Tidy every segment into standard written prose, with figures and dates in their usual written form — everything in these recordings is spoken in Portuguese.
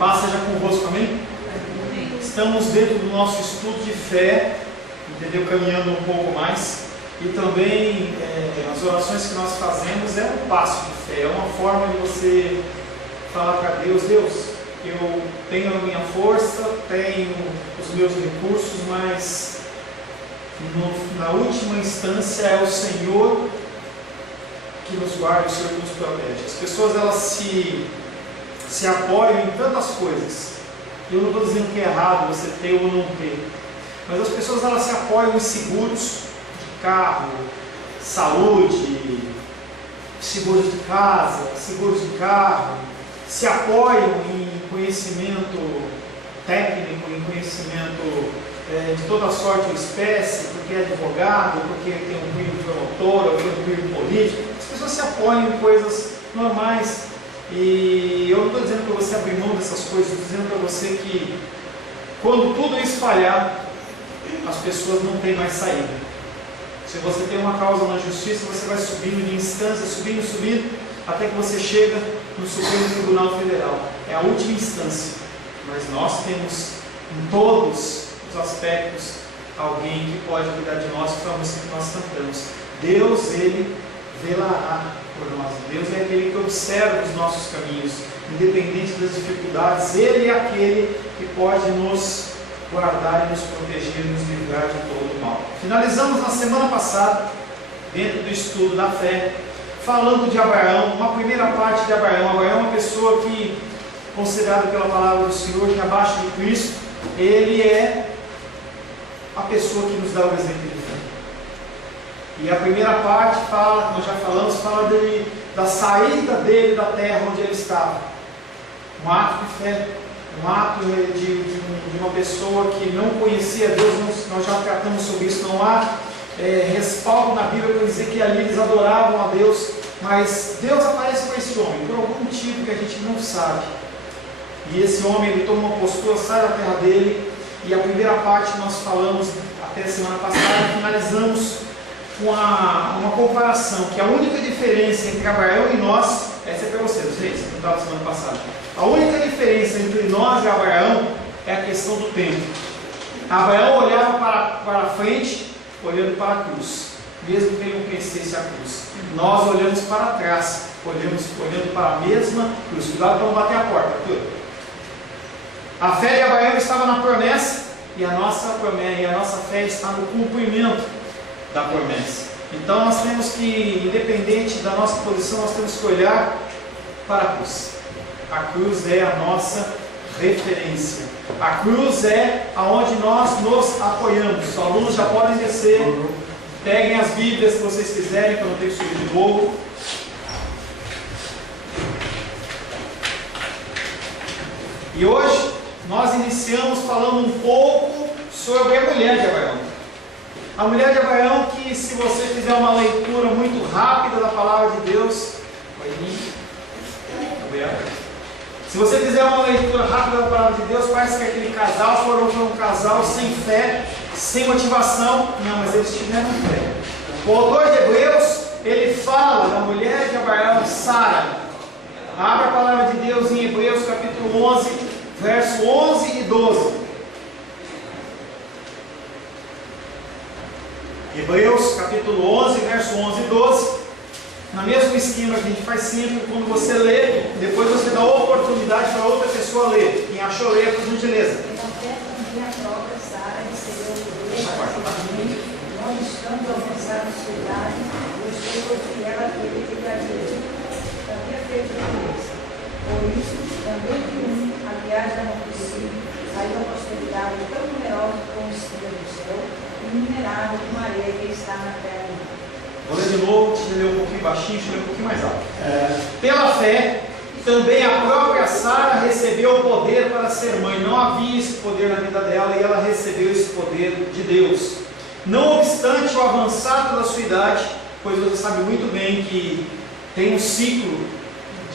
paz seja convosco, amém? Estamos dentro do nosso estudo de fé, entendeu? Caminhando um pouco mais. E também as orações que nós fazemos é um passo de fé, é uma forma de você falar para Deus: Deus, eu tenho a minha força, tenho os meus recursos, mas na última instância é o Senhor que nos guarda, o Senhor que nos protege. As pessoas elas se apoiam em tantas coisas. Eu não estou dizendo que é errado você ter ou não ter, mas as pessoas elas se apoiam em seguros de carro, saúde, seguros de casa, seguros de carro, se apoiam em conhecimento técnico, em conhecimento de toda sorte ou espécie, porque é advogado, porque tem um cunho promotor, ou tem um cunho político. As pessoas se apoiam em coisas normais. E eu não estou dizendo para você abrir mão dessas coisas, estou dizendo para você que quando tudo isso falhar, as pessoas não têm mais saída. Se você tem uma causa na justiça, você vai subindo de instância, subindo, até que você chega no Supremo Tribunal Federal. É a última instância. Mas nós temos em todos os aspectos alguém que pode cuidar de nós, que foi a música que nós cantamos. Deus, Ele velará por nós. Deus é aquele que observa os nossos caminhos, independente das dificuldades. Ele é aquele que pode nos guardar e nos proteger e nos livrar de todo o mal. Finalizamos na semana passada, dentro do estudo da fé, falando de Abraão, uma primeira parte de Abraão. Abraão é uma pessoa que, considerado pela palavra do Senhor, que abaixo de Cristo, ele é a pessoa que nos dá o exemplo de fé. E a primeira parte fala, nós já falamos, fala dele, da saída dele da terra onde ele estava. Um ato de fé, um ato de uma pessoa que não conhecia Deus. Nós já tratamos sobre isso. Não há respaldo na Bíblia para dizer que ali eles adoravam a Deus, mas Deus aparece com esse homem por algum motivo que a gente não sabe. E esse homem, ele toma uma postura, sai da terra dele. E a primeira parte nós falamos até a semana passada, finalizamos com uma comparação, que a única diferença entre Abraão e nós, essa é para vocês, gente, não estava semana passada. A única diferença entre nós e Abraão é a questão do tempo. Abraão olhava para frente, olhando para a cruz, mesmo que ele não conhecesse a cruz. Nós olhamos para trás, olhando para a mesma cruz. Cuidado para não bater a porta, tudo. A fé de Abraão estava na promessa, e a nossa fé está no cumprimento da promessa. Então nós temos que, independente da nossa posição, nós temos que olhar para a cruz. A cruz é a nossa referência. A cruz é aonde nós nos apoiamos. Os alunos já podem descer. Peguem as Bíblias que vocês quiserem, para não ter que subir de novo. E hoje nós iniciamos falando um pouco sobre a mulher de Abraão. A mulher de Abraão, que se você fizer uma leitura muito rápida da palavra de Deus, se você fizer uma leitura rápida da palavra de Deus, parece que aquele casal foi um casal sem fé, sem motivação. Não, mas eles tiveram fé. O autor de Hebreus, ele fala da mulher de Abraão, Sara. Abra a palavra de Deus em Hebreus capítulo 11, verso 11 e 12. Hebreus capítulo 11, verso 11 e 12. Na mesma esquema que a gente faz sempre, quando você lê, depois você dá oportunidade para outra pessoa ler. Quem achou, leia, por gentileza. Não estando alcançar a sua idade, o Senhor fiel àquele que lhe aderiu, havia feito promessa. Por isso, também que aliás, já não possível, saiu a posteridade tão numerosa como estrelas do céu, e numerável como a areia que está na terra. Vou ler de novo, deixa eu ler um pouquinho baixinho, deixa eu ler um pouquinho mais alto. Pela fé, também a própria Sara recebeu o poder para ser mãe. Não havia esse poder na vida dela e ela recebeu esse poder de Deus. Não obstante o avançado da sua idade, pois você sabe muito bem que tem um ciclo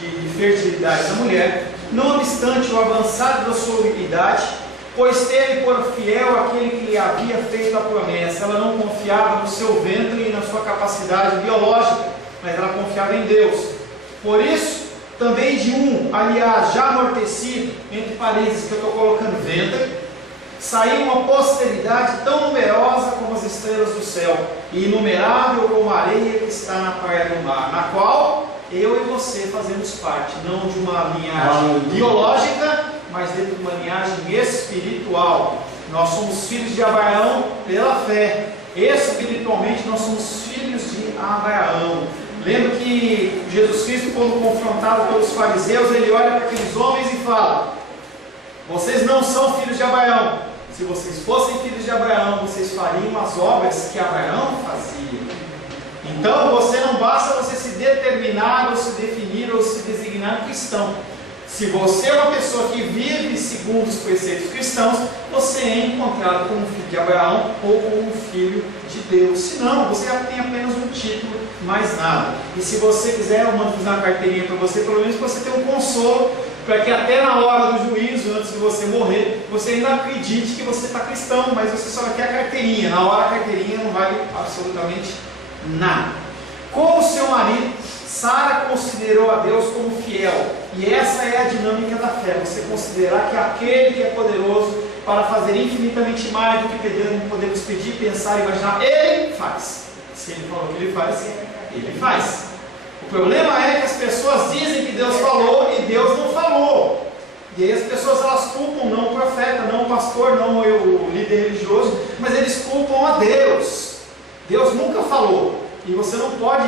de fertilidade da mulher. Não obstante o avançado da sua idade, pois teve por fiel aquele que lhe havia feito a promessa. Ela não confiava no seu ventre e na sua capacidade biológica, mas ela confiava em Deus. Por isso, também de um, aliás, já amortecido, entre parênteses que eu estou colocando venda, saiu uma posteridade tão numerosa como as estrelas do céu, e inumerável como a areia que está na praia do mar, na qual eu e você fazemos parte, não de uma linhagem biológica, mas dentro de uma linhagem espiritual. Nós somos filhos de Abraão pela fé. Espiritualmente nós somos filhos de Abraão. Lembra que Jesus Cristo, quando confrontado pelos fariseus, ele olha para aqueles homens e fala: vocês não são filhos de Abraão. Se vocês fossem filhos de Abraão, vocês fariam as obras que Abraão fazia. Então você não basta você se determinar, ou se definir, ou se designar cristão. Se você é uma pessoa que vive segundo os preceitos cristãos, você é encontrado como um filho de Abraão ou como um filho de Deus. Se não, você já tem apenas um título, mais nada. E se você quiser, eu mando fazer uma carteirinha para você, pelo menos para você ter um consolo, para que até na hora do juízo, antes de você morrer, você ainda acredite que você está cristão, mas você só quer a carteirinha. Na hora a carteirinha não vale absolutamente nada. Com o seu marido, Sara considerou a Deus como fiel, e essa é a dinâmica da fé, você considerar que aquele que é poderoso para fazer infinitamente mais do que podemos pedir, pensar e imaginar, Ele faz. Se Ele falou que Ele faz, Ele faz. O problema é que as pessoas dizem que Deus falou e Deus não falou, e aí as pessoas elas culpam não o profeta, não o pastor, não o líder religioso, mas eles culpam a Deus. Deus nunca falou. E você não pode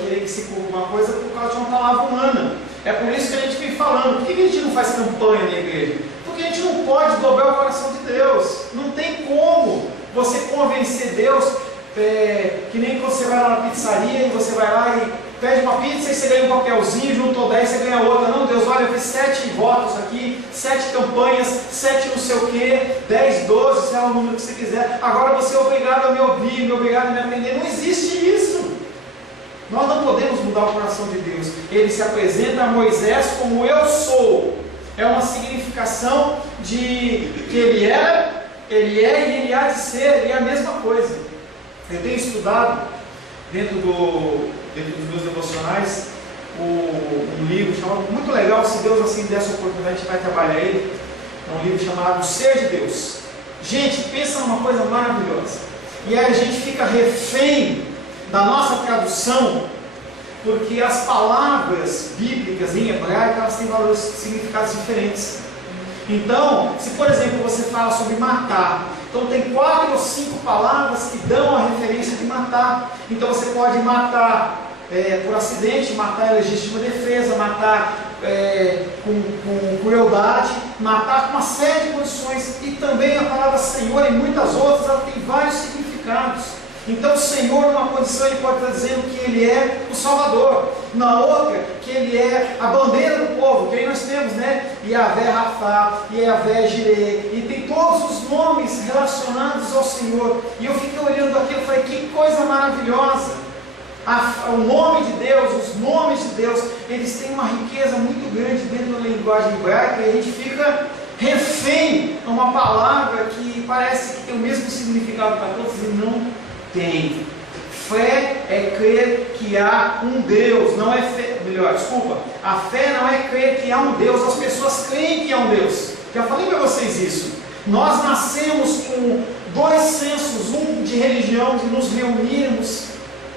querer que se cumpra uma coisa por causa de uma palavra humana. É por isso que a gente vem falando. Por que a gente não faz campanha na igreja? Porque a gente não pode dobrar o coração de Deus. Não tem como você convencer Deus, que nem quando você vai lá na pizzaria e você vai lá e pede uma pizza e você ganha um papelzinho, juntou 10, você ganha outra. Não, Deus, olha, eu fiz 7 votos aqui, 7 campanhas, 7 não sei o que, 10, 12, sei lá o número que você quiser. Agora você é obrigado a me ouvir, me obrigado a me atender. Não existe isso. Nós não podemos mudar o coração de Deus. Ele se apresenta a Moisés como eu sou. É uma significação de que ele é e ele há de ser, e é a mesma coisa. Eu tenho estudado dentro dos meus devocionais um livro chamado, muito legal, se Deus assim der essa oportunidade, a gente vai trabalhar ele. É um livro chamado Ser de Deus. Gente, pensa numa coisa maravilhosa. E aí a gente fica refém da nossa tradução, porque as palavras bíblicas em hebraico, elas têm valores, significados diferentes. Então, se por exemplo você fala sobre matar, então tem 4 ou 5 palavras que dão a referência de matar. Então você pode matar por acidente, matar em legítima defesa, matar com crueldade, matar com uma série de condições. E também a palavra Senhor e muitas outras, ela tem vários significados. Então o Senhor, numa condição, ele pode estar dizendo que Ele é o Salvador. Na outra, que Ele é a bandeira do povo. Que aí nós temos, né? Yavé Rafá, Yavé Jireh. E tem todos os nomes relacionados ao Senhor. E eu fiquei olhando aquilo e falei, que coisa maravilhosa. O nome de Deus, os nomes de Deus, eles têm uma riqueza muito grande dentro da linguagem hebraica. E a gente fica refém a uma palavra que parece que tem o mesmo significado para todos e não tem. Fé é crer que há um Deus, não é fé, a fé não é crer que há um Deus, as pessoas creem que há um Deus. Já falei para vocês isso. Nós nascemos com 2 sensos, um de religião, de nos reunirmos,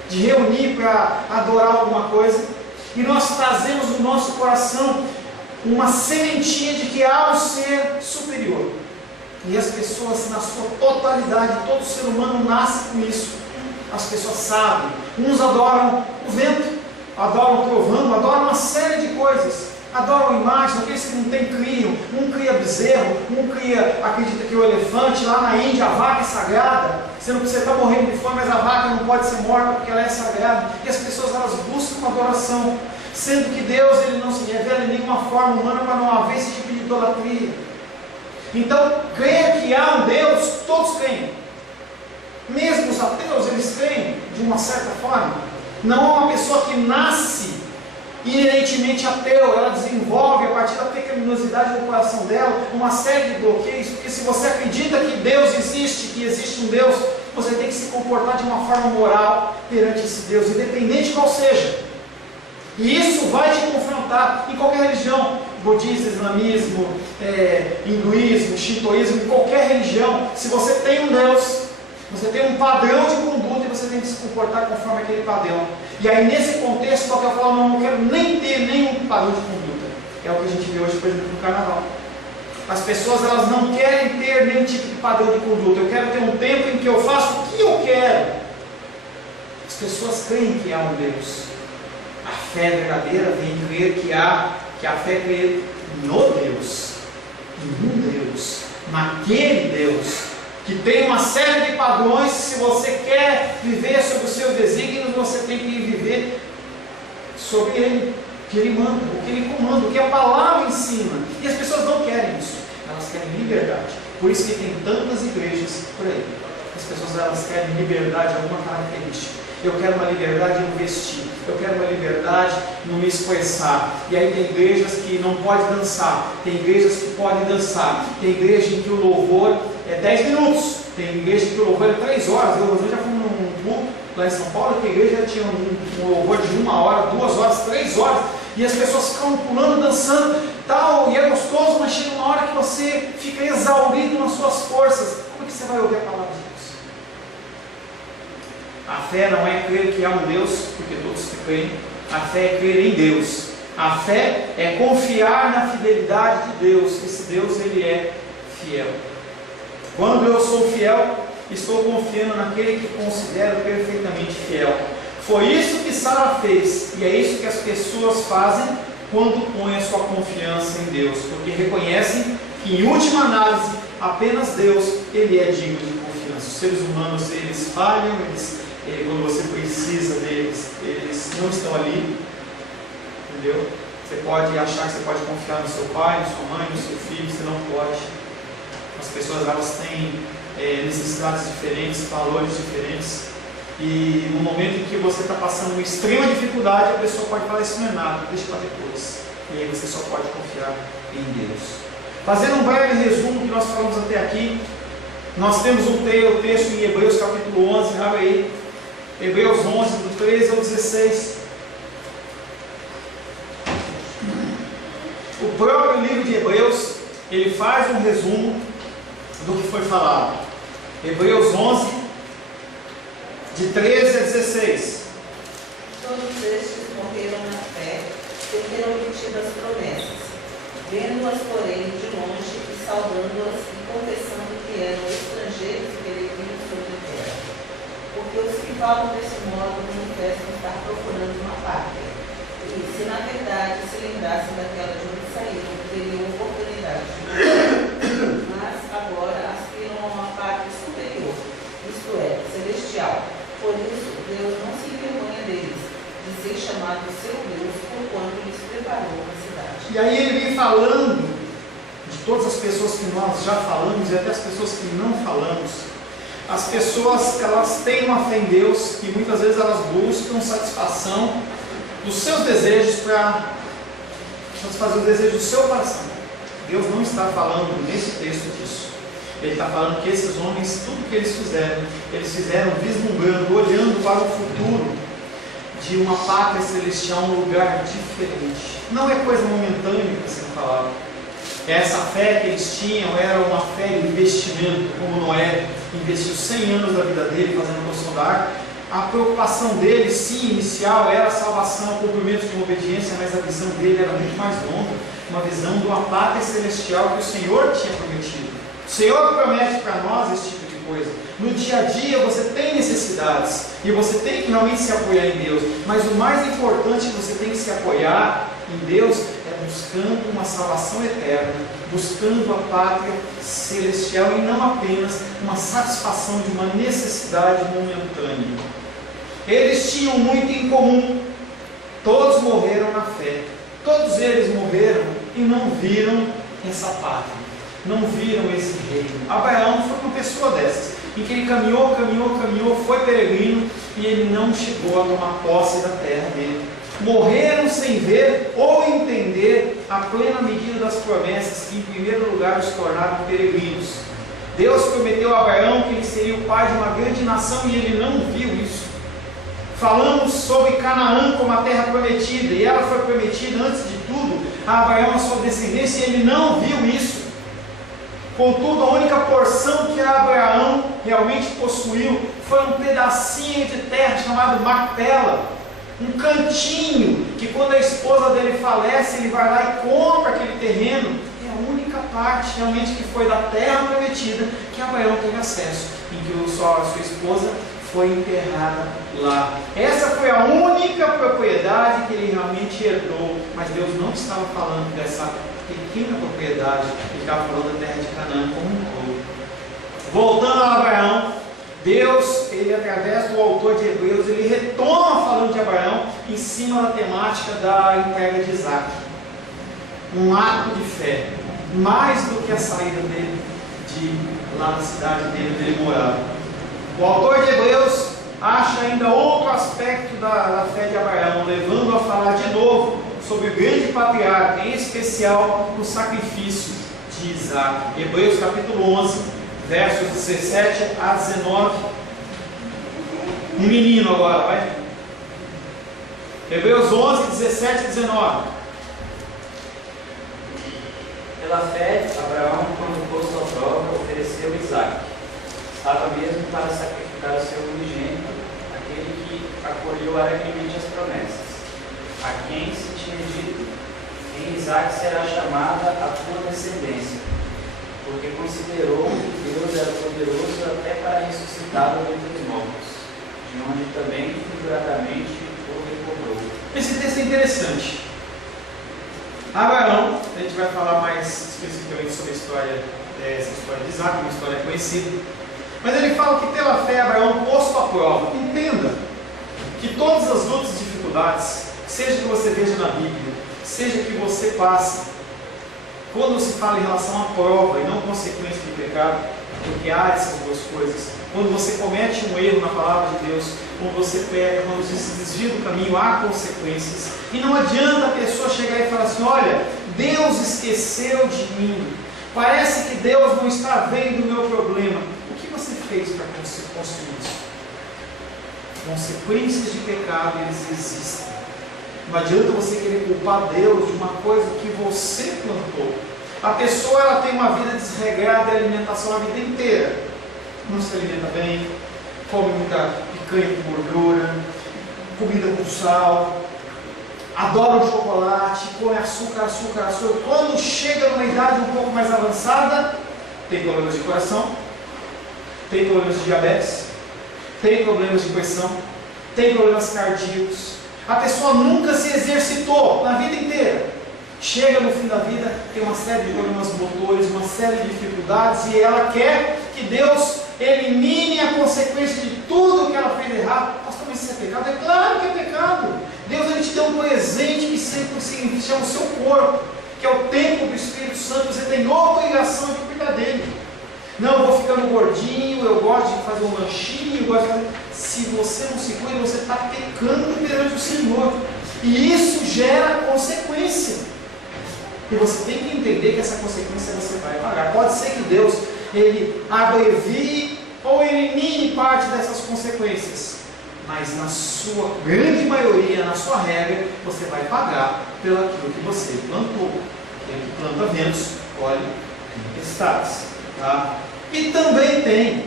de reunir para adorar alguma coisa, e nós trazemos no nosso coração uma sementinha de que há um ser superior. E as pessoas, na sua totalidade, todo ser humano nasce com isso. As pessoas sabem. Uns adoram o vento, adoram o trovão, adoram uma série de coisas. Adoram imagens, aqueles que não têm criam. Um cria bezerro, acredita que o elefante, lá na Índia, a vaca é sagrada. Sendo que você está morrendo de fome, mas a vaca não pode ser morta porque ela é sagrada. E as pessoas, elas buscam adoração. Sendo que Deus, ele não se revela em nenhuma forma humana para não haver esse tipo de idolatria. Então, crer que há um Deus, todos creem. Mesmo os ateus, eles creem de uma certa forma. Não há uma pessoa que nasce inerentemente ateu, ela desenvolve a partir da pecaminosidade do coração dela uma série de bloqueios, porque se você acredita que Deus existe, que existe um Deus, você tem que se comportar de uma forma moral perante esse Deus, independente qual seja. E isso vai te confrontar em qualquer religião, budismo, islamismo, hinduísmo, shintoísmo, em qualquer religião. Se você tem um Deus, você tem um padrão de conduta e você tem que se comportar conforme aquele padrão. E aí nesse contexto, qualquer fala, não quero nem ter nenhum padrão de conduta. É o que a gente vê hoje, por exemplo, no carnaval. As pessoas, elas não querem ter nenhum tipo de padrão de conduta. Eu quero ter um tempo em que eu faço o que eu quero. As pessoas creem que há um Deus. A fé verdadeira vem crer que a fé é crer no Deus, em um Deus, naquele Deus, que tem uma série de padrões. Se você quer viver sobre os seus desígnios, você tem que viver sobre Ele, o que Ele manda, o que Ele comanda, o que a palavra ensina. E as pessoas não querem isso, elas querem liberdade. Por isso que tem tantas igrejas por aí. As pessoas, elas querem liberdade de alguma característica. Eu quero uma liberdade no vestir, eu quero uma liberdade no me expressar. E aí tem igrejas que não podem dançar, tem igrejas que podem dançar, tem igreja em que o louvor é 10 minutos, tem igreja que o louvor é 3 horas. Eu já fui num culto lá em São Paulo, que a igreja tinha um louvor de 1 hora, 2 horas, 3 horas, e as pessoas ficavam pulando, dançando, tal, e é gostoso, mas chega uma hora que você fica exaurido nas suas forças. Como é que você vai ouvir a palavra de Deus? A fé não é crer que há um Deus, porque todos creem. A fé é crer em Deus. A fé é confiar na fidelidade de Deus. Esse Deus, Ele é fiel. Quando eu sou fiel, estou confiando naquele que considero perfeitamente fiel. Foi isso que Sara fez, e é isso que as pessoas fazem quando põem a sua confiança em Deus, porque reconhecem que, em última análise, apenas Deus, Ele é digno de confiança. Os seres humanos, eles falham, quando você precisa deles, eles não estão ali, entendeu? Você pode achar que você pode confiar no seu pai, na sua mãe, no seu filho, você não pode. As pessoas, elas têm necessidades diferentes, valores diferentes, e no momento em que você está passando uma extrema dificuldade, a pessoa pode falar, isso não é nada, deixa para depois, e aí você só pode confiar em Deus. Fazendo um breve resumo do que nós falamos até aqui, nós temos o texto em Hebreus capítulo 11, abre aí, Hebreus 11, do 13 ao 16. O próprio livro de Hebreus, ele faz um resumo do que foi falado. Hebreus 11, de 13 a 16. Todos estes morreram na fé, sem ter obtido as promessas, vendo-as, porém, de longe e saudando-as e confessando que eram estrangeiros e peregrinos sobre a terra. Porque os que falam desse modo manifestam estar procurando uma pátria, e se na verdade se lembrassem daquela de onde saíram, teriam oportunidade de viver. Mas agora aspiram a uma pátria superior, isto é, celestial. Por isso, Deus não se envergonha deles, de ser chamado seu Deus, porquanto lhes preparou uma cidade. E aí ele vem falando de todas as pessoas que nós já falamos e até as pessoas que não falamos. As pessoas, elas têm uma fé em Deus e muitas vezes elas buscam satisfação dos seus desejos para satisfazer os desejos do seu coração. Deus não está falando nesse texto disso. Ele está falando que esses homens, tudo que eles fizeram vislumbrando, olhando para o futuro de uma pátria celestial, um lugar diferente. Não é coisa momentânea que está sendo falado. Essa fé que eles tinham era uma fé de investimento, como Noé investiu 100 anos da vida dele fazendo a construção da arca. A preocupação dele, sim, inicial, era a salvação, o cumprimento de uma obediência, mas a visão dele era muito mais longa, uma visão de uma pátria celestial que o Senhor tinha prometido. O Senhor promete para nós esse tipo de coisa. No dia a dia você tem necessidades e você tem que realmente se apoiar em Deus, mas o mais importante que você tem que se apoiar em Deus é buscando uma salvação eterna, buscando a pátria celestial e não apenas uma satisfação de uma necessidade momentânea. Eles tinham muito em comum, todos morreram na fé, todos eles morreram e não viram essa pátria, não viram esse reino. Abraão foi uma pessoa dessas, em que ele caminhou, foi peregrino e ele não chegou a tomar posse da terra dele. Morreram sem ver ou entender a plena medida das promessas que, em primeiro lugar, os tornaram peregrinos. Deus prometeu a Abraão que ele seria o pai de uma grande nação e ele não viu isso. Falamos sobre Canaã como a terra prometida, e ela foi prometida antes de tudo a Abraão e a sua descendência, e ele não viu isso. Contudo, a única porção que Abraão realmente possuiu foi um pedacinho de terra chamado Macpela, um cantinho que quando a esposa dele falece, ele vai lá e compra aquele terreno. É a única parte realmente que foi da terra prometida que Abraão teve acesso, em que a sua esposa foi enterrada lá. Essa foi a única propriedade que ele realmente herdou, mas Deus não estava falando dessa pequena propriedade, ele estava falando da terra de Canaã como um todo. Voltando a Abraão, Deus, ele através do autor de Hebreus, ele retoma falando de Abraão em cima da temática da entrega de Isaac. Um ato de fé, mais do que a saída dele de lá na cidade dele, onde ele morava. O autor de Hebreus acha ainda outro aspecto da fé de Abraão, levando a falar de novo sobre o grande patriarca, em especial o sacrifício de Isaac. Hebreus capítulo 11, versos 17 a 19. Um menino agora, vai. Hebreus 11, 17 a 19. Pela fé, Abraão, quando posto à prova, ofereceu Isaac. Estava mesmo para sacrificar o seu unigênito, aquele que acolheu alegremente as promessas, a quem se tinha dito: em Isaac será chamada a tua descendência, porque considerou que Deus era poderoso até para ressuscitá-lo dentre os mortos, de onde também figuradamente o recobrou. Esse texto é interessante. Abraão, a gente vai falar mais especificamente sobre a história, essa história de Isaac, uma história conhecida. Mas ele fala que pela fé Abraão posto à prova. Entenda que todas as lutas e dificuldades, seja que você veja na Bíblia, seja que você passe, quando se fala em relação à prova e não consequência de pecado, porque há essas duas coisas. Quando você comete um erro na palavra de Deus, quando você peca, quando você se desvia do caminho, há consequências. E não adianta a pessoa chegar e falar assim: olha, Deus esqueceu de mim, parece que Deus não está vendo o meu problema. O que você fez para construir isso? Consequências de pecado, eles existem. Não adianta você querer culpar Deus de uma coisa que você plantou. A pessoa, ela tem uma vida desregrada de alimentação a vida inteira. Não se alimenta bem, come muita picanha com gordura, comida com sal, adora o chocolate, come açúcar. Quando chega numa idade um pouco mais avançada, tem problemas de coração, tem problemas de diabetes, tem problemas de pressão, tem problemas cardíacos. A pessoa nunca se exercitou na vida inteira. Chega no fim da vida, tem uma série de problemas motores, uma série de dificuldades, e ela quer que Deus elimine a consequência de tudo que ela fez errado. Pastor, mas isso é pecado? É claro que é pecado. Deus, ele te deu um presente que sempre se chama o seu corpo, que é o templo do Espírito Santo. Você tem obrigação de cuidar dele. Não, eu vou ficando gordinho, eu gosto de fazer um lanchinho, eu gosto de fazer... Se você não se cuida, você está pecando perante o Senhor. E isso gera consequência. E você tem que entender que essa consequência você vai pagar. Pode ser que Deus, ele abrevie ou elimine parte dessas consequências, mas na sua grande maioria, na sua regra, você vai pagar pelo aquilo que você plantou. Aquele que planta ventos, colhe tempestades. Tá? E também tem,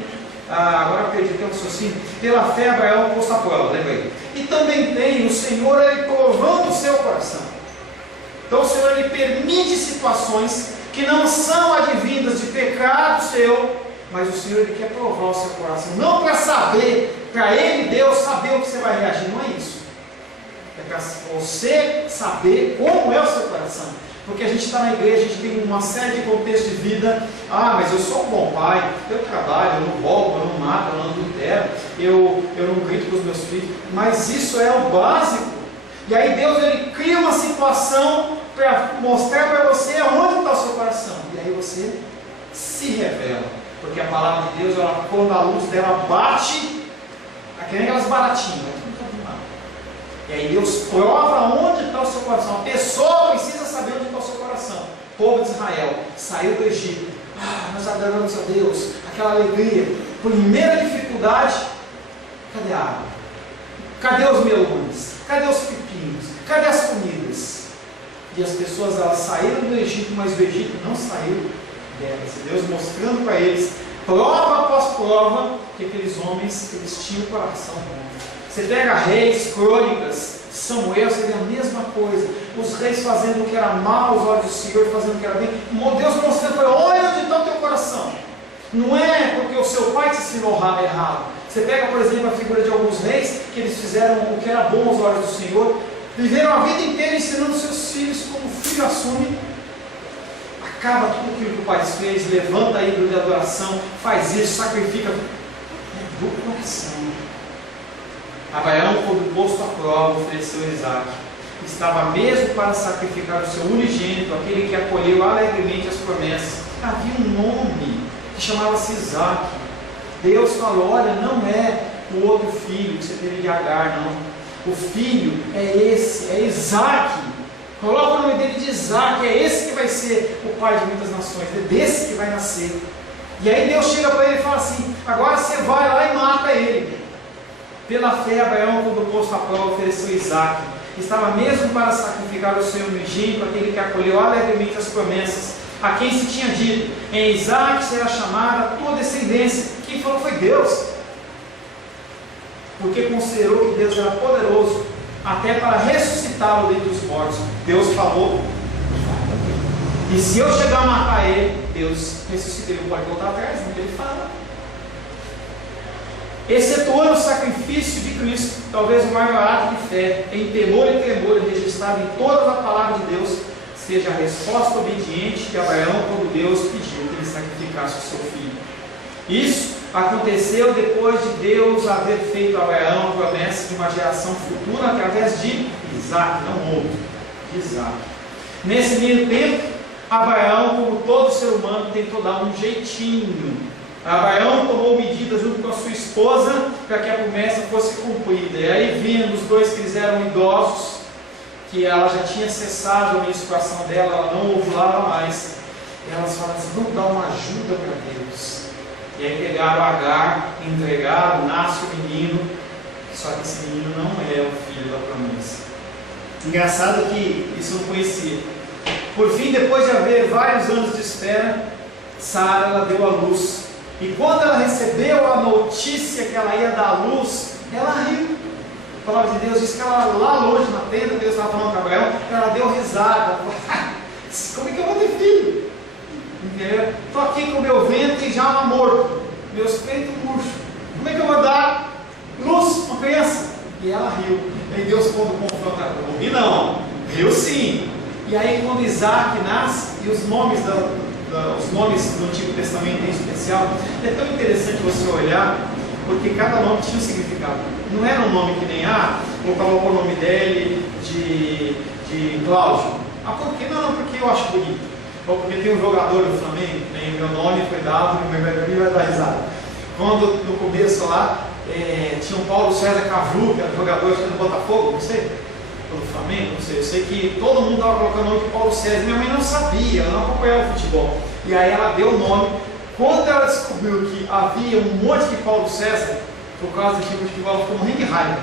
agora eu perdi o tempo raciocínio, pela fé Abraão posto à prova, lembrei. E também tem o Senhor, ele provando o seu coração. Então o Senhor, ele permite situações que não são advindas de pecado seu, mas o Senhor, ele quer provar o seu coração, não para saber, para ele, Deus, saber o que você vai reagir, não é isso. É para você saber como é o seu coração. Porque a gente está na igreja, a gente tem uma série de contextos de vida. Ah, mas eu sou um bom pai, eu trabalho, eu não roubo, eu não mato, eu não adultero, eu não grito com os meus filhos. Mas isso é o básico. E aí Deus, ele cria uma situação para mostrar para você aonde está o seu coração. E aí você se revela. Porque a palavra de Deus, ela, quando a luz dela bate, é que nem aquelas baratinhas, não está de nada. E aí Deus prova onde está o seu coração. A pessoa precisa saber onde está o seu coração. O povo de Israel saiu do Egito. Nós adoramos a Deus, aquela alegria. Primeira dificuldade, cadê a água? Cadê os melões? Cadê os pepinos? Cadê as comidas? E as pessoas, elas saíram do Egito, mas o Egito não saiu delas. E Deus mostrando para eles, prova após prova, que aqueles homens, eles tinham o coração bom. Você pega Reis, Crônicas, Samuel, você vê a mesma coisa. Os reis fazendo o que era mal aos olhos do Senhor, fazendo o que era bem. Deus mostrando para ele, olha onde está o teu coração. Não é porque o seu pai te ensinou errado. Você pega, por exemplo, a figura de alguns reis, que eles fizeram o que era bom aos olhos do Senhor, viveram a vida inteira ensinando seus filhos, como o filho assume, acaba tudo aquilo que o pai fez, levanta a ídolo de adoração, faz isso, sacrifica. É do coração. Abraão, quando posto à prova, ofereceu Isaac. Estava mesmo para sacrificar o seu unigênito, aquele que acolheu alegremente as promessas. Havia um nome que chamava-se Isaac. Deus falou, olha, não é o outro filho que você teve de Agar, não. O filho é esse, é Isaac. Coloca o nome dele de Isaac, é esse que vai ser o pai de muitas nações, é desse que vai nascer. E aí Deus chega para ele e fala assim, agora você vai lá e mata ele. Pela fé, Abraão, quando posto à prova, ofereceu Isaac. Estava mesmo para sacrificar o seu unigênito, aquele que acolheu alegremente as promessas, a quem se tinha dito, em Isaac será chamada a tua descendência. Quem falou foi Deus, porque considerou que Deus era poderoso até para ressuscitá-lo dentre os mortos. Deus falou, e se eu chegar a matar ele, Deus ressuscita. Ele não pode voltar atrás, não, ele fala. Excetuando o sacrifício de Cristo, talvez o maior ato de fé, em temor e tremor, registrado em toda a palavra de Deus, seja a resposta obediente de Abraão quando Deus pediu que ele sacrificasse o seu filho. Isso aconteceu depois de Deus haver feito a Abraão a promessa de uma geração futura através de Isaac, não outro, de Isaac. Nesse meio tempo, Abraão, como todo ser humano, tentou dar um jeitinho. Abraão tomou medidas junto com a sua esposa para que a promessa fosse cumprida. E aí, vendo os dois que eles eram idosos, que ela já tinha cessado a menstruação dela, ela não ovulava mais, elas falaram assim, vamos dar uma ajuda para Deus. E aí pegaram Agar, entregaram, nasce o menino, só que esse menino não é o filho da promessa. Engraçado que isso eu não conhecia. Por fim, depois de haver vários anos de espera, Sara, ela deu à luz. E quando ela recebeu a notícia que ela ia dar à luz, ela riu. A palavra de Deus diz que ela lá longe na tenda, Deus estava falando com Abraão, ela deu risada. Ela falou, como é que eu vou ter filho? Estou aqui com o meu ventre já morto, meus peitos murchos. Como é que eu vou dar luz para uma criança? E ela riu. E Deus, quando confronta, não ri não, riu sim. E aí quando Isaac nasce, e os nomes os nomes do Antigo Testamento em especial, é tão interessante você olhar, porque cada nome tinha um significado. Não era um nome que nem, vou colocar o nome dele de Cláudio. Por que? Não, porque eu acho bonito. Ou porque tem um jogador do Flamengo, nem meu nome foi dado, meu nome vai dar risada. Quando no começo lá, tinha um Paulo César Cavru, que era jogador do Botafogo, não sei, do Flamengo, não sei. Eu sei que todo mundo estava colocando o nome de Paulo César. Minha mãe não sabia, ela não acompanhava o futebol. E aí ela deu o nome. Quando ela descobriu que havia um monte de Paulo César, por causa do time de futebol, ficou morrendo de raiva.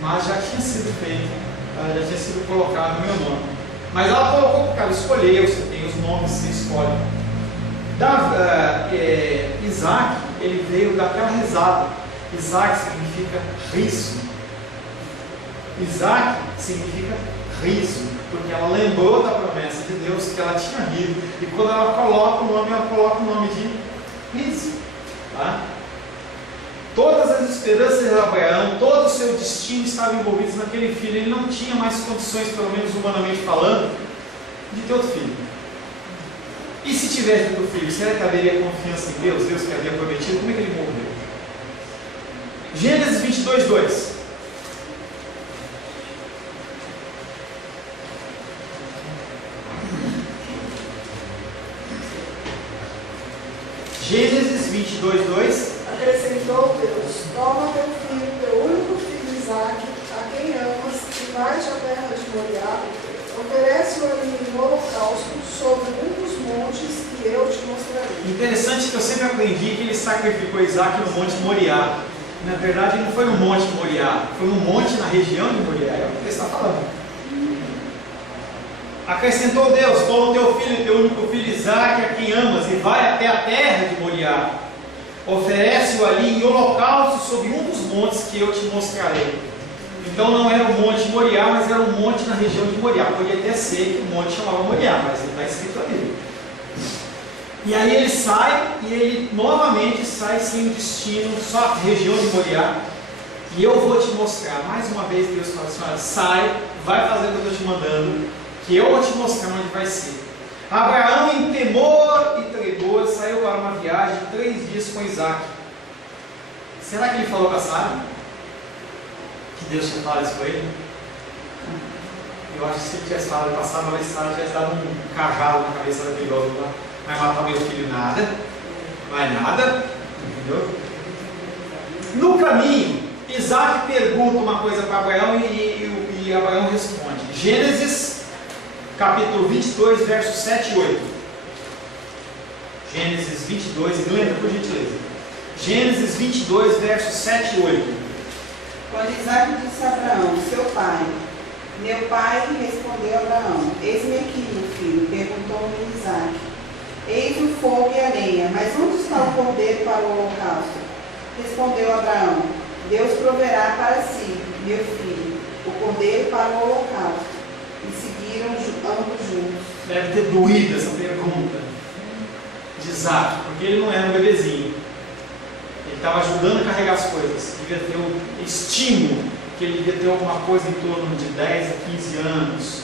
Mas já tinha sido feito, já tinha sido colocado o meu nome. Mas ela colocou porque ela escolheu, você tem os nomes, você escolhe. Isaac, ele veio daquela risada. Isaac significa riso. Isaac significa riso, porque ela lembrou da promessa de Deus que ela tinha rido. E quando ela coloca o nome, ela coloca o nome de riso. Tá? Todas as esperanças de Abraão, todo o seu destino estavam envolvidos naquele filho. Ele não tinha mais condições, pelo menos humanamente falando, de ter outro filho. E se tivesse outro filho, será que haveria confiança em Deus? Deus que havia prometido, como é que ele morreu? Gênesis 22, 2. Gênesis 22, 2. Acrescentou Deus, toma teu filho, teu único filho Isaque, a quem amas, e vai-te à terra de Moriá, oferece-o ali em holocausto sobre um dos montes que eu te mostrarei. Interessante que eu sempre aprendi que ele sacrificou Isaque no monte Moriá. Na verdade, não foi no Monte Moriá, foi no monte na região de Moriá, é o que ele está falando. Acrescentou Deus: toma o teu filho, teu único filho Isaque, a quem amas, e vai até a terra de Moriá. Oferece-o ali em holocausto sobre um dos montes que eu te mostrarei. Então não era o Monte Moriá, mas era um monte na região de Moriá. Podia até ser que o monte chamava Moriá, mas ele está escrito ali. E aí ele sai, e ele novamente sai sem destino, só a região de Moriá. E eu vou te mostrar, mais uma vez Deus fala assim: olha, sai, vai fazer o que eu estou te mandando, que eu vou te mostrar onde vai ser. Abraão, em temor e tremor, saiu para uma viagem de 3 dias com Isaque. Será que ele falou com a Sara? Que Deus tinha falado isso com ele? Eu acho que se ele tivesse falado com a Sara, talvez Sara tivesse dado um cajado na cabeça daquele homem lá. Vai matar meu filho, nada. Vai nada. Entendeu? No caminho, Isaque pergunta uma coisa para Abraão e Abraão responde. Gênesis capítulo 22, versos 7 e 8. Gênesis 22, e lembra por gentileza. Gênesis 22, versos 7 e 8. Quando Isaque disse a Abraão, seu pai, meu pai, respondeu Abraão, eis-me aqui, meu filho, perguntou-me Isaque. Eis o fogo e a lenha, mas onde está o cordeiro para o holocausto? Respondeu Abraão, Deus proverá para si, meu filho, o cordeiro para o holocausto. E seguiram ambos juntos. Deve ter doído essa pergunta de Isaque, porque ele não era um bebezinho. Ele estava ajudando a carregar as coisas. Devia ter um estímulo, que ele devia ter alguma coisa em torno de 10 a 15 anos,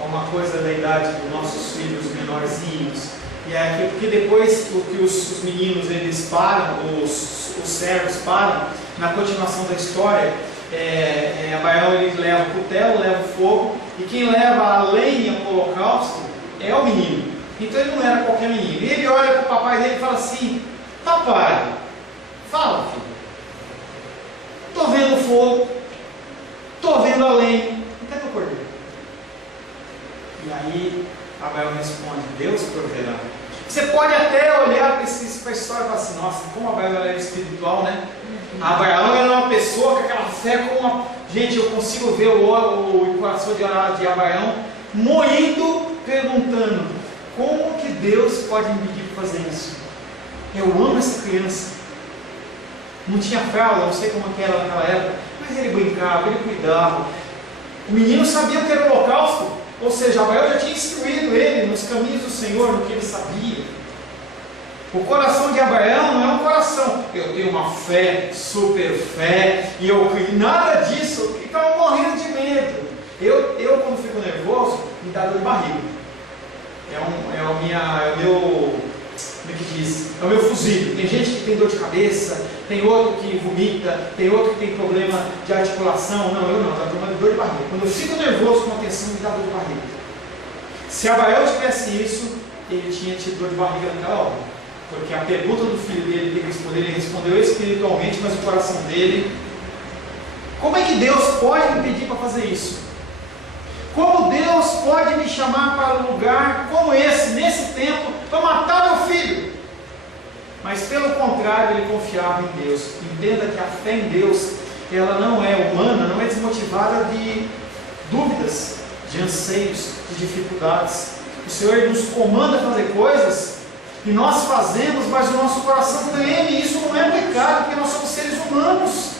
alguma coisa da idade dos nossos filhos menorzinhos. E é aqui, porque depois que os meninos eles param, os servos param, na continuação da história, Abraão ele leva o cutelo, leva o fogo, e quem leva a lenha para o holocausto é o menino. Então ele não era qualquer menino. E ele olha para o papai dele e fala assim: papai, fala, filho, estou vendo o fogo, estou vendo a lenha, cadê o cordeiro? E aí Abraão responde: Deus proverá. Você pode até olhar para essa história e falar assim: nossa, como Abraão era espiritual, né? Abraão era uma pessoa com aquela fé, com uma... Gente, eu consigo ver o coração de Abraão moído, perguntando: como que Deus pode me pedir para fazer isso? Eu amo essa criança. Não tinha fralda, não sei como que era naquela época, mas ele brincava, ele cuidava. O menino sabia o que era o holocausto, ou seja, Abraão já tinha instruído ele nos caminhos do Senhor, no que ele sabia. O coração de Abraão não é um coração, eu tenho uma fé, super fé, e eu nada disso, eu ficava morrendo de medo. Eu quando fico nervoso, me dá dor de barriga. É o meu fusível. Tem gente que tem dor de cabeça, tem outro que vomita, tem outro que tem problema de articulação. Não, eu não, dá problema de dor de barriga. Quando eu fico nervoso com a tensão, me dá dor de barriga. Se Abraão tivesse isso, ele tinha tido dor de barriga naquela hora. Porque a pergunta do filho dele, ele respondeu espiritualmente, mas o coração dele... Como é que Deus pode me pedir para fazer isso? Como Deus pode me chamar para um lugar como esse, nesse tempo, para matar meu filho? Mas pelo contrário, ele confiava em Deus. Entenda que a fé em Deus, ela não é humana, não é desmotivada de dúvidas, de anseios, de dificuldades. O Senhor ele nos comanda a fazer coisas e nós fazemos, mas o nosso coração treme. Isso não é pecado, porque nós somos seres humanos.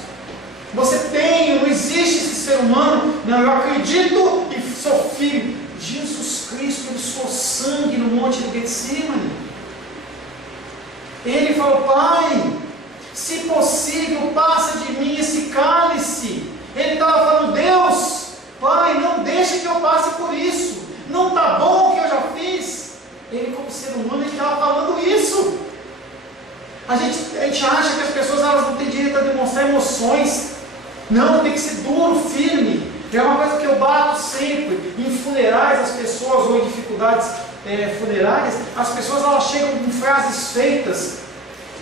Você tem, não existe esse ser humano. Não, eu acredito e sou filho. Jesus Cristo, ele suou sangue no monte de Getsemane. Ele falou: Pai, se possível, passa de mim esse cálice. Ele estava falando: Deus, Pai, não deixe que eu passe por isso. Não está bom o que eu já fiz. Ele, como ser humano, ele estava falando isso. A gente acha que as pessoas elas não têm direito a demonstrar emoções. Não, tem que ser duro, firme. É uma coisa que eu bato sempre. Em funerais, as pessoas, ou em dificuldades funerárias, as pessoas elas chegam com frases feitas.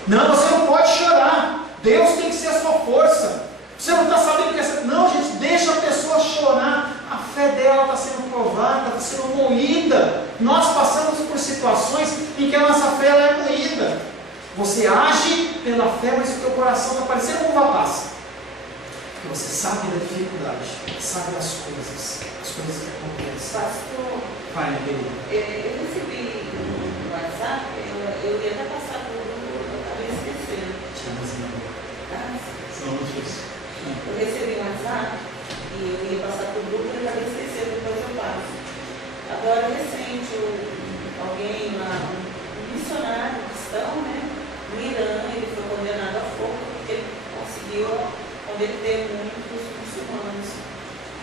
Não, você não pode chorar. Deus tem que ser a sua força. Você não está sabendo o que é... Não, gente, deixa a pessoa chorar. A fé dela está sendo provada, está sendo moída. Nós passamos por situações em que a nossa fé ela é moída. Você age pela fé, mas o teu coração está parecendo uma uva passa. Porque você sabe da dificuldade, sabe das coisas que acontecem. Pastor, Vai, querido. eu recebi no WhatsApp, eu ia até passar por eu acabei esquecendo. Senão não fiz. Eu recebi um WhatsApp e eu ia passar por grupo e acabei esquecendo, depois eu passo. Agora, recente, alguém lá, um missionário cristão, né, no Irã, ele foi condenado a fogo porque ele conseguiu converter muitos muçulmanos.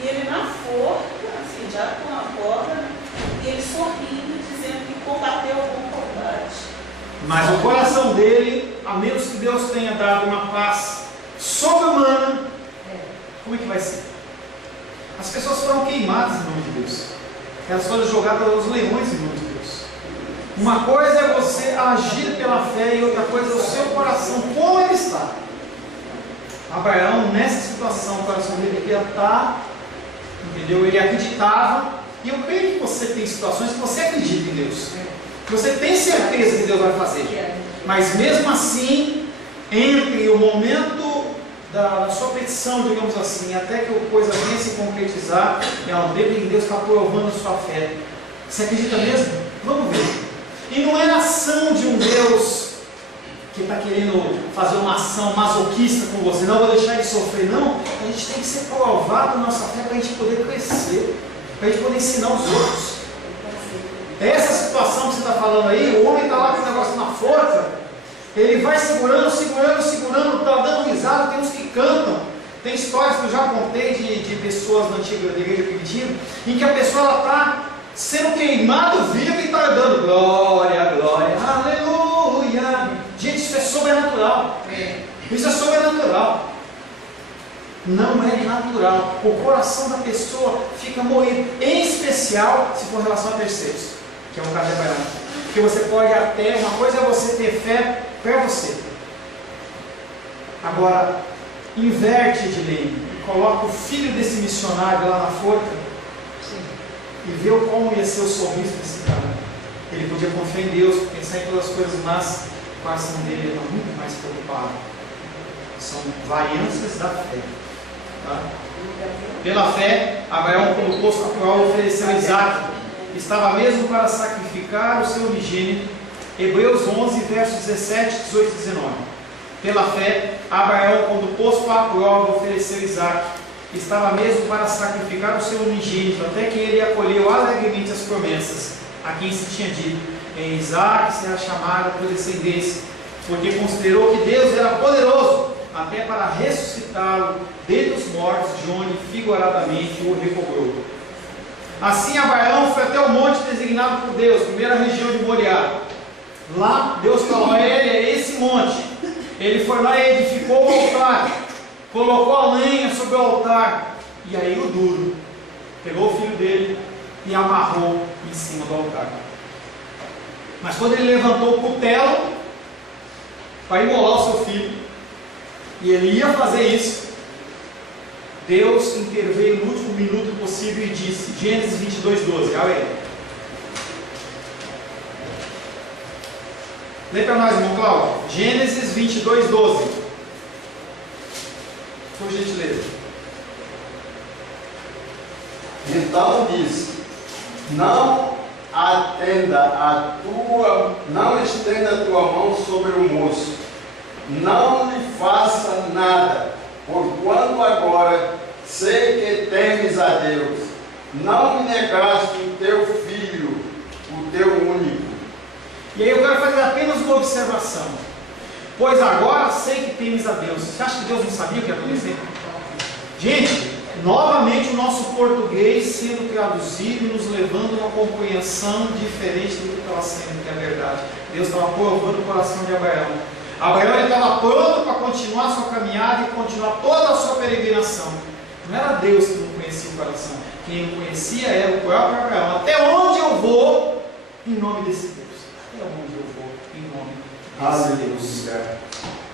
E ele na forca, assim, já com a cobra, e ele sorrindo, dizendo que combateu com combate. Mas o coração dele, a menos que Deus tenha dado uma paz sobre-humana, como é que vai ser? As pessoas foram queimadas em nome de Deus. Elas foram jogadas aos leões em nome de Deus. Uma coisa é você agir pela fé e outra coisa é o seu coração, como ele está. Abraão, nessa situação, o coração dele devia estar, entendeu? Ele acreditava, e eu creio que você tem situações que você acredita em Deus, que você tem certeza que Deus vai fazer, mas mesmo assim, entre o momento da sua petição, digamos assim, até que a coisa venha se concretizar, é um tempo em que Deus está provando a sua fé. Você acredita mesmo? Vamos ver. E não é a ação de um Deus que está querendo fazer uma ação masoquista com você, não vou deixar ele sofrer, não. A gente tem que ser provado na nossa fé para a gente poder crescer, para a gente poder ensinar os outros. Essa situação que você está falando aí, o homem está lá com o negócio na forca, ele vai segurando, está dando risada, tem uns que cantam. Tem histórias que eu já contei de pessoas da antiga igreja primitiva, em que a pessoa está sendo queimada viva e está dando glória, glória, aleluia. Gente, isso é sobrenatural. Isso é sobrenatural. Não é natural. O coração da pessoa fica moído, em especial se for em relação a terceiros, que é um caso de Abraão. Porque você pode até, uma coisa é você ter fé para você. Agora, inverte de lei, coloca o filho desse missionário lá na forca e vê como ia ser o sorriso desse cara. Ele podia confiar em Deus, pensar em todas as coisas, mas o coração dele está muito mais preocupado. São variâncias da fé. Tá? Pela fé, Abraão, quando posto a prova, ofereceu Isaac. Estava mesmo para sacrificar o seu unigênito. Hebreus 11, versos 17, 18 e 19. Pela fé, Abraão, quando posto à prova, ofereceu Isaac. Estava mesmo para sacrificar o seu unigênito, até que ele acolheu alegremente as promessas, a quem se tinha dito: em Isaac será chamada a tua descendência, porque considerou que Deus era poderoso até para ressuscitá-lo dentre os mortos, de onde figuradamente o recobrou. Assim Abraão foi até o monte designado por Deus, primeira região de Moriá. Lá Deus falou a ele: é esse monte. Ele foi lá e edificou o altar, colocou a lenha sobre o altar, e aí o duro pegou o filho dele e amarrou em cima do altar. Mas quando ele levantou o cutelo para imolar o seu filho, e ele ia fazer isso, Deus interveio no último minuto possível e disse, Gênesis 22, 12, olha aí. Lê para nós, irmão Cláudio. Gênesis 22, 12. Por gentileza. Então disse: não estenda a tua mão sobre o moço, não lhe faça nada, porquanto agora sei que temes a Deus, não me negaste o teu filho, o teu único. E aí eu quero fazer apenas uma observação. Pois agora sei que temes a Deus. Você acha que Deus não sabia o que ia acontecer? Gente, novamente o nosso português sendo traduzido e nos levando a uma compreensão diferente do que estava sendo, que é a verdade. Deus estava provando o coração de Abraão. Abraão estava pronto para continuar a sua caminhada e continuar toda a sua peregrinação. Não era Deus que não conhecia o coração. Quem o conhecia era o próprio Abraão. Até onde eu vou em nome desse Deus? Até onde eu vou em nome desse Deus?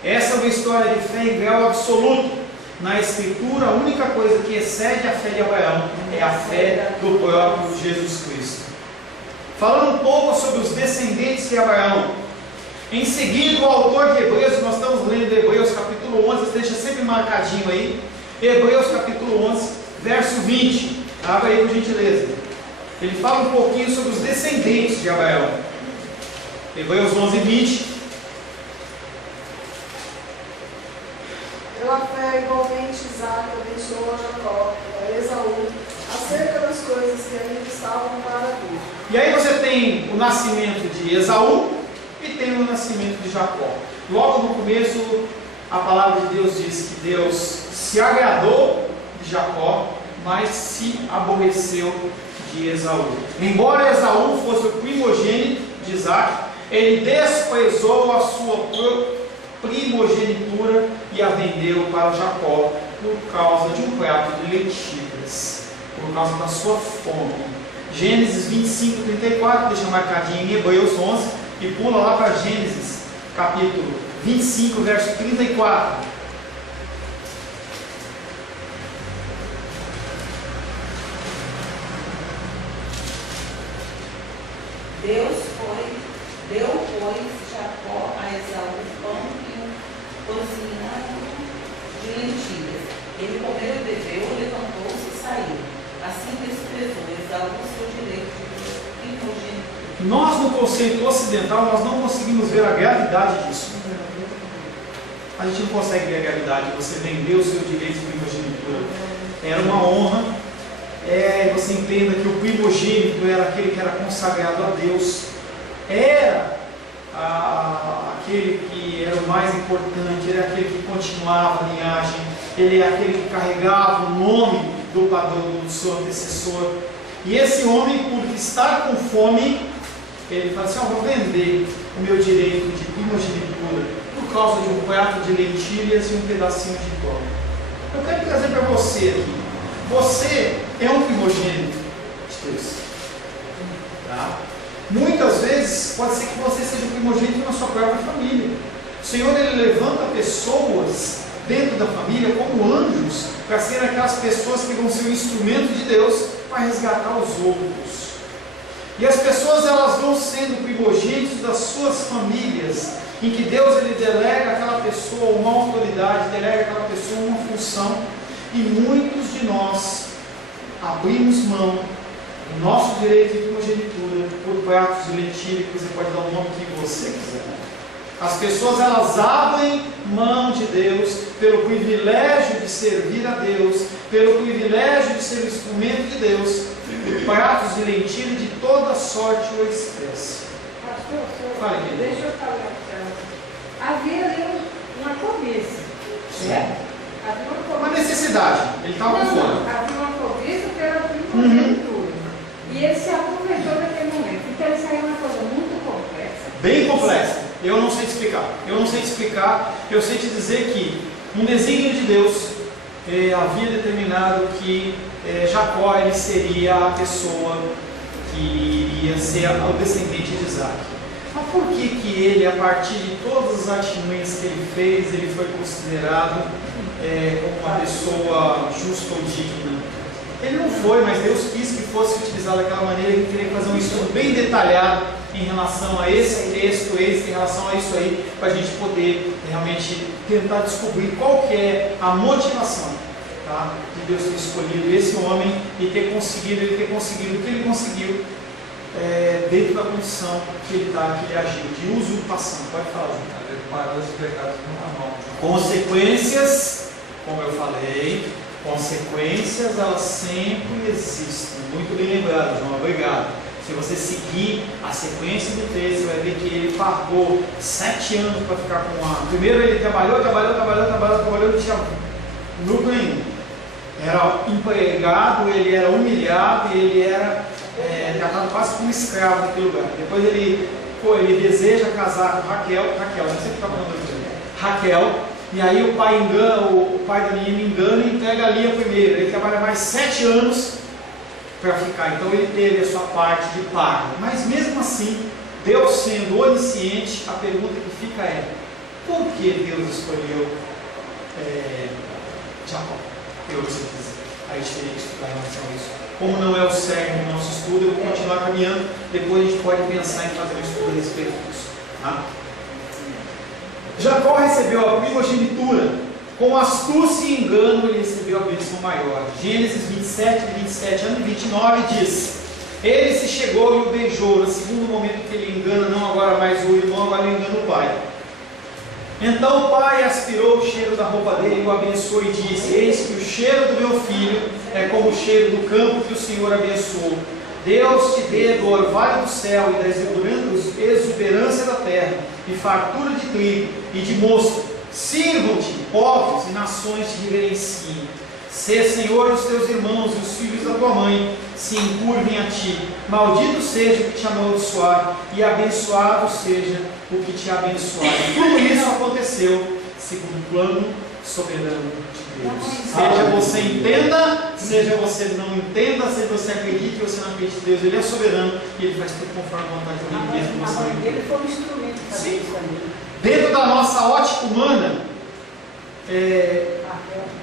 Essa é uma história de fé em grau absoluto. Na Escritura, a única coisa que excede a fé de Abraão é a fé do próprio Jesus Cristo. Falando um pouco sobre os descendentes de Abraão. Em seguida, o autor de Hebreus, nós estamos lendo Hebreus capítulo 11, deixa sempre marcadinho aí, Hebreus capítulo 11, verso 20, abre aí por gentileza. Ele fala um pouquinho sobre os descendentes de Abraão. Hebreus 11, 20. Pela fé, igualmente, Isaac abençoou a Jacó, a Esaú, acerca das coisas que ainda estavam para vir. E aí você tem o nascimento de Esaú e tem o nascimento de Jacó. Logo no começo, a palavra de Deus diz que Deus se agradou de Jacó, mas se aborreceu de Esaú. Embora Esaú fosse o primogênito de Isaac, ele desprezou a sua primogenitura e a vendeu para Jacó por causa de um prato de lentilhas, por causa da sua fome. Gênesis 25, 34, deixa marcadinho em Hebreus 11 e pula lá para Gênesis capítulo 25, verso 34. Deu, pois, Jacó a Esaú pão e um cozinhado de lentilhas. Ele comeu e bebeu, levantou-se e saiu. Assim desprezou Esaú seu direito de primogenitura. Nós, no conceito ocidental, nós não conseguimos ver a gravidade disso. A gente não consegue ver a gravidade. Você vendeu o seu direito de primogenitura. Era uma honra. Você entenda que o primogênito era aquele que era consagrado a Deus. Era aquele que era o mais importante, era aquele que continuava a linhagem, ele é aquele que carregava o nome do seu antecessor. E esse homem, por estar com fome, ele fala assim: vou vender o meu direito de primogenitura por causa de um prato de lentilhas e um pedacinho de pão. Eu quero trazer para você aqui, você é um primogênito de Deus, tá? Muitas vezes pode ser que você seja o primogênito na sua própria família. O Senhor, ele levanta pessoas dentro da família como anjos para serem aquelas pessoas que vão ser o instrumento de Deus para resgatar os outros. E as pessoas, elas vão sendo primogênitos das suas famílias, em que Deus, ele delega àquela pessoa uma autoridade, delega àquela pessoa uma função, e muitos de nós abrimos mão do nosso direito de primogenitura por pratos de lentilha, que você pode dar o nome que você quiser. As pessoas, elas abrem mão de Deus pelo privilégio de servir a Deus, pelo privilégio de ser o instrumento de Deus, por pratos de lentilha de toda sorte ou espécie. Pastor, deixa eu falar para você. Havia ali uma cobiça. Certo? Havia uma cobiça. Uma necessidade. Ele estava com fome. Havia uma cobiça pela primogenitura. E ele se aproveitou daquele momento. Então isso aí é uma coisa muito complexa. Bem complexa. Eu não sei te explicar. Eu sei te dizer que um desígnio de Deus havia determinado que Jacó, ele seria a pessoa que iria ser o descendente de Isaac. Mas por que ele, a partir de todas as artimanhas que ele fez, ele foi considerado como uma pessoa justa ou digna? Ele não foi, mas Deus quis que fosse utilizado daquela maneira. Ele queria fazer um estudo bem detalhado em relação a esse texto, em relação a isso aí, para a gente poder realmente tentar descobrir qual que é a motivação, tá, de Deus ter escolhido esse homem e ter conseguido o que ele conseguiu dentro da condição que ele agiu, de usurpação. Pode falar, João. Ele pagou os pecados com a mão. Consequências, como eu falei, consequências, elas sempre existem. Muito bem lembrado, João, obrigado. Se você seguir a sequência do texto, você vai ver que ele pagou 7 anos para ficar com uma. Primeiro ele trabalhou, não tinha lucro nenhum. Era empregado, ele era humilhado e ele era tratado quase como escravo naquele lugar. Depois ele deseja casar com Raquel, não sei o que está falando dele. Raquel. E aí o pai da menina engana e entrega a Lia primeiro. Ele trabalha mais 7 anos para ficar. Então ele teve a sua parte de paga. Mas mesmo assim, Deus sendo onisciente, a pergunta que fica é: por que Deus escolheu Jacó? Se você quiser. Aí a gente teria que estudar em relação a isso. Como não é o cerne do nosso estudo, eu vou continuar caminhando. Depois a gente pode pensar em fazer um estudo a respeito disso. Tá? Jacó recebeu a primogenitura, com astúcia e engano ele recebeu a bênção maior. Gênesis 27, ano 29 diz: ele se chegou e o beijou. No segundo momento que ele engana, não agora mais o irmão, agora ele engana o pai. Então o pai aspirou o cheiro da roupa dele e o abençoou e disse: eis que o cheiro do meu filho é como o cheiro do campo que o Senhor abençoou. Deus te dê do orvalho do céu e da exuberância da terra, e fartura de trigo e de mosto. Sirvam-te povos e nações te reverenciem. Sê Senhor dos teus irmãos e os filhos da tua mãe se encurvem a ti. Maldito seja o que te amaldiçoar, e abençoado seja o que te abençoar. E tudo isso aconteceu segundo o plano soberano de Deus. Seja você entenda, seja você não entenda, seja você acredite ou você não acredite, Deus ele é soberano e ele faz tudo conforme a vontade dele mesmo. A mãe dele foi um instrumento para Sim. isso também. Dentro da nossa ótica humana,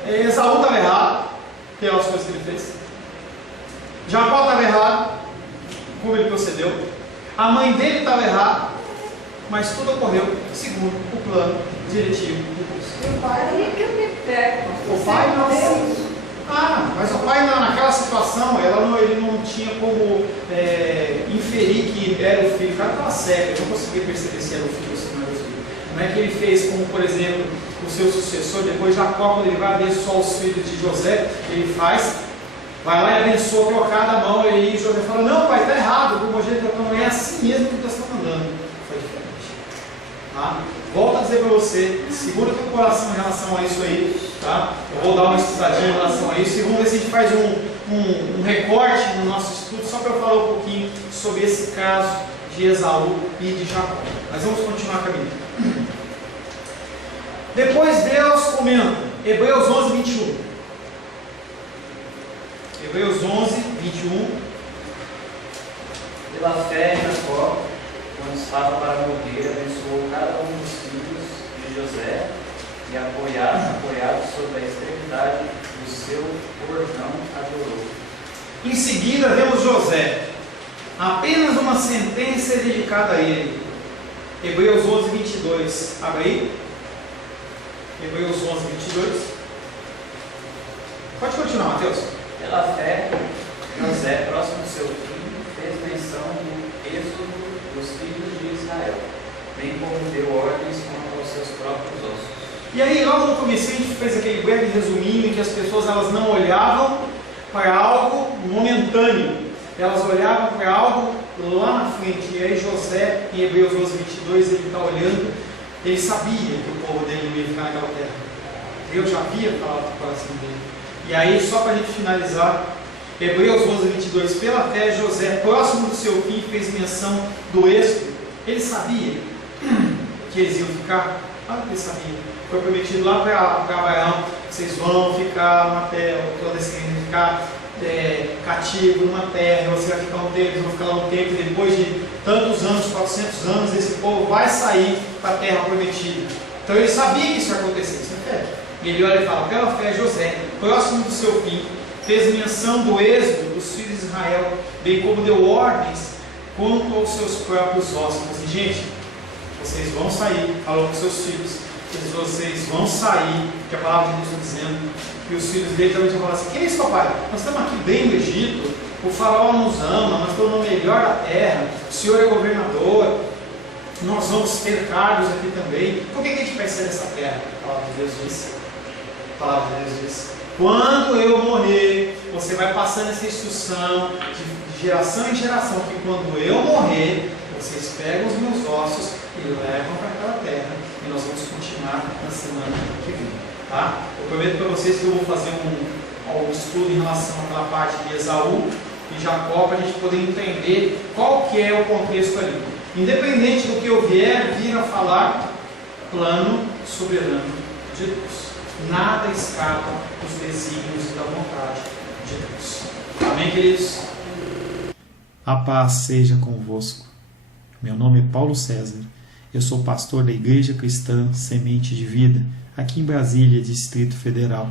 Esaú estava errado pelas coisas que ele fez. Jacó estava errado, como ele procedeu. A mãe dele estava errada, mas tudo ocorreu segundo o plano diretivo de Deus. E o pai nem que eu me pego. O pai não. Mas o pai naquela situação, ele não tinha como inferir que era o filho. O cara estava cego, ele não conseguia perceber se era o filho ou se não era o filho. Não é que ele fez como, por exemplo, o seu sucessor, depois Jacó, quando ele vai abençoar os filhos de José, ele vai lá e abençoa pela cada mão, e José fala: não, pai, está errado, o jeito não é assim mesmo que Deus está mandando. Foi diferente. Tá? Volto a dizer para você, segura teu coração em relação a isso aí, tá? Eu vou dar uma estudadinha em relação a isso e vamos ver se a gente faz um recorte no nosso estudo, só para eu falar um pouquinho sobre esse caso de Esaú e de Jacó. Mas vamos continuar caminhando. Depois Deus comenta, Hebreus 11, 21. Hebreus 11, 21. Pela fé, Jacó, quando estava para morrer, abençoou cada um dos filhos de José e apoiado sobre a extremidade do seu cordão, adorou. Em seguida vemos José. Apenas uma sentença é dedicada a ele. Hebreus 11, 22. Abre aí. Hebreus 11, 22. Pode continuar, Mateus. Pela fé, José, próximo do seu fim, fez menção do êxodo dos filhos de Israel, bem como deu ordens quanto aos seus próprios ossos. E aí, logo no começo, a gente fez aquele breve resuminho em que as pessoas elas não olhavam para algo momentâneo, elas olhavam para algo lá na frente. E aí José, em Hebreus 11, 22, ele está olhando, ele sabia que o povo dele não ia ficar naquela terra. Deus já havia falado no coração dele. E aí, só para a gente finalizar, Hebreus 11, 22, pela fé José, próximo do seu fim, fez menção do êxodo. Ele sabia que eles iam ficar, claro que ele sabia. Foi prometido lá para Abraão: vocês vão ficar numa terra, toda descendência ficar cativo numa terra, você vai ficar um tempo, eles vão ficar lá um tempo, e depois de tantos anos, 400 anos, esse povo vai sair para a terra prometida. Então ele sabia que isso ia acontecer, isso é fé. E ele olha e fala: pela fé José, próximo do seu fim, fez menção do êxodo dos filhos de Israel, bem como deu ordens quanto aos seus próprios ossos. E gente, vocês vão sair, falou com seus filhos, vocês vão sair, que a palavra de Deus está dizendo, que os filhos dele também vão falar assim: que é isso, papai? Nós estamos aqui bem no Egito, o faraó nos ama, nós estamos no melhor da terra, o senhor é governador, nós vamos ter cargos aqui também. Por que a gente percebe essa terra? A palavra de Deus diz. A palavra de Deus diz: quando eu morrer, você vai passando essa instrução de geração em geração, que quando eu morrer, vocês pegam os meus ossos e levam para aquela terra, e nós vamos continuar na semana que vem, tá? Eu prometo para vocês que eu vou fazer um estudo em relação àquela parte de Esaú e Jacó, para a gente poder entender qual que é o contexto ali. Independente do que eu vier a falar, plano soberano de Deus. Nada escapa dos desígnios e da vontade de Deus. Amém, queridos? A paz seja convosco. Meu nome é Paulo César. Eu sou pastor da Igreja Cristã Semente de Vida, aqui em Brasília, Distrito Federal.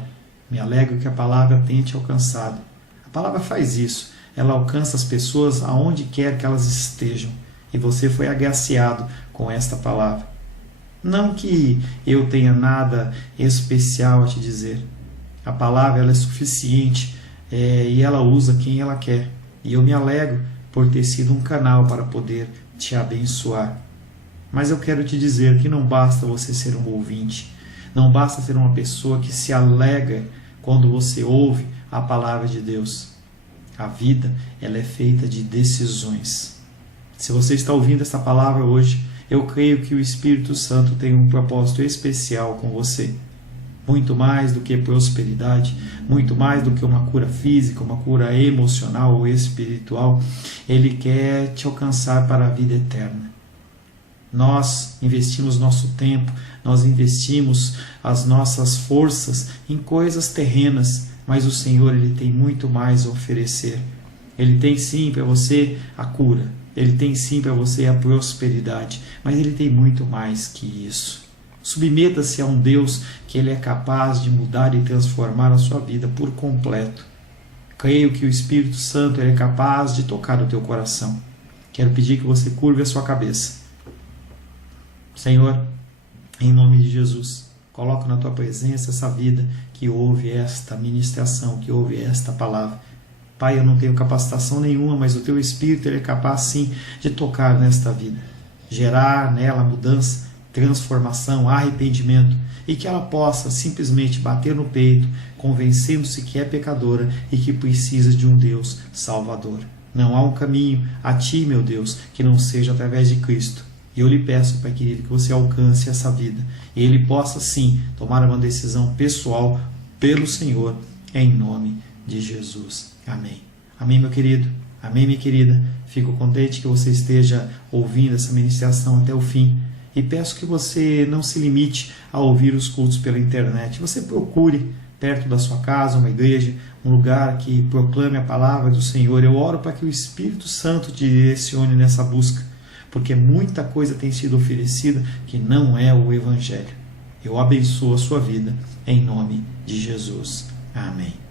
Me alegro que a palavra tenha te alcançado. A palavra faz isso. Ela alcança as pessoas aonde quer que elas estejam. E você foi agraciado com esta palavra. Não que eu tenha nada especial a te dizer. A palavra ela é suficiente e ela usa quem ela quer. E eu me alegro por ter sido um canal para poder te abençoar. Mas eu quero te dizer que não basta você ser um ouvinte. Não basta ser uma pessoa que se alegra quando você ouve a palavra de Deus. A vida ela é feita de decisões. Se você está ouvindo essa palavra hoje, eu creio que o Espírito Santo tem um propósito especial com você. Muito mais do que prosperidade, muito mais do que uma cura física, uma cura emocional ou espiritual, Ele quer te alcançar para a vida eterna. Nós investimos nosso tempo, nós investimos as nossas forças em coisas terrenas, mas o Senhor Ele tem muito mais a oferecer. Ele tem sim para você a cura, Ele tem sim para você a prosperidade, mas Ele tem muito mais que isso. Submeta-se a um Deus que Ele é capaz de mudar e transformar a sua vida por completo. Creio que o Espírito Santo Ele é capaz de tocar o teu coração. Quero pedir que você curve a sua cabeça. Senhor, em nome de Jesus, coloco na tua presença essa vida que ouve esta ministração, que ouve esta palavra. Pai, eu não tenho capacitação nenhuma, mas o teu Espírito Ele é capaz sim de tocar nesta vida, gerar nela mudança, transformação, arrependimento, e que ela possa simplesmente bater no peito, convencendo-se que é pecadora e que precisa de um Deus salvador. Não há um caminho a ti, meu Deus, que não seja através de Cristo. E eu lhe peço, Pai querido, que você alcance essa vida e ele possa sim tomar uma decisão pessoal pelo Senhor, em nome de Jesus. Amém. Amém, meu querido. Amém, minha querida. Fico contente que você esteja ouvindo essa ministração até o fim. E peço que você não se limite a ouvir os cultos pela internet. Você procure perto da sua casa uma igreja, um lugar que proclame a palavra do Senhor. Eu oro para que o Espírito Santo te direcione nessa busca, porque muita coisa tem sido oferecida que não é o Evangelho. Eu abençoo a sua vida em nome de Jesus. Amém.